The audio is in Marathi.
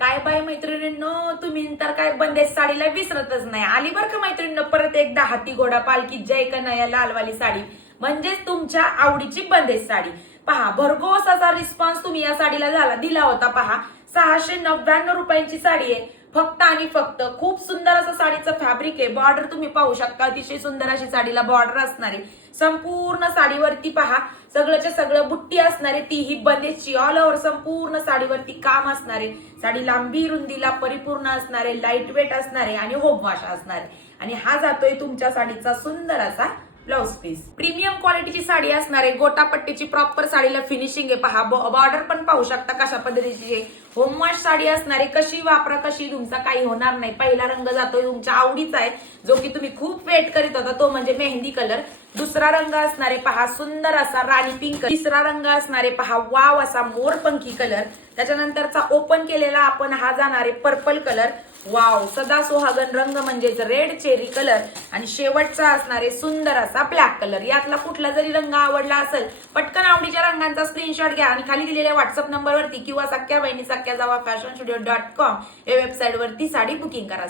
काय बाय मैत्रिणींनो, तुम्ही तर काय बंदेज साडीला विसरतच नाही. आली बरं का मैत्रिणींनो परत एकदा हाती घोडा पालखी जय कन्हैया लालवाली साडी, म्हणजेच तुमच्या आवडीची बंदेज साडी. पहा, भरघोस असा रिस्पॉन्स तुम्ही या साडीला दिला होता. पहा, 699 रुपयांची साडी आहे फक्त आणि फक्त. खूप सुंदर असं साडीचं फॅब्रिक आहे. बॉर्डर तुम्ही पाहू शकता, अतिशय सुंदर अशी साडीला बॉर्डर असणार आहे. संपूर्ण साडीवरती पहा सगळंच्या सगळं बुट्टी असणार आहे, ती ही बंदेजची. ऑल ओव्हर संपूर्ण साडीवरती काम असणार आहे. साडी लांबी रुंदीला परिपूर्ण असणार आहे, लाईट वेट असणार आहे आणि होम वॉश असणार आहे. आणि हा जातोय तुमच्या साडीचा सुंदर असा ब्लाउज पीस. प्रीमियम क्वालिटीची साडी असणार आहे. गोटापट्टीची प्रॉपर साडीला फिनिशिंग आहे. पहा, बॉर्डर पण पाहू शकता कशा पद्धतीची आहे. होम वॉश साडी असणार आहे. कशी वापरा कशी तुमचा काही होणार नाही. पहिला रंग जातोय तुमच्या आवडीचा आहे, जो की तुम्ही खूप वेट करीत होता, तो म्हणजे मेहंदी कलर. दुसरा रंग असणार आहे पहा सुंदर असा राणी पिंक. तिसरा रंग असणार आहे पहा वाव असा मोरपंखी कलर. त्याच्यानंतरचा ओपन केलेला आपण हा जाणार आहे पर्पल कलर. वाव, सदा सुहागन रंग म्हणजेच रेड चेरी कलर. आणि शेवटचा असणार आहे सुंदर असा ब्लॅक कलर. यातला कुठला जरी रंग आवडला असेल, पटकन आवडीच्या रंगांचा स्क्रीनशॉट घ्या आणि खाली दिलेल्या व्हॉट्सअप नंबरवरती किंवा सख्या बहिणी सख्या जावा फॅशन स्टुडिओ.com या वेबसाईटवरती साडी बुकिंग करा.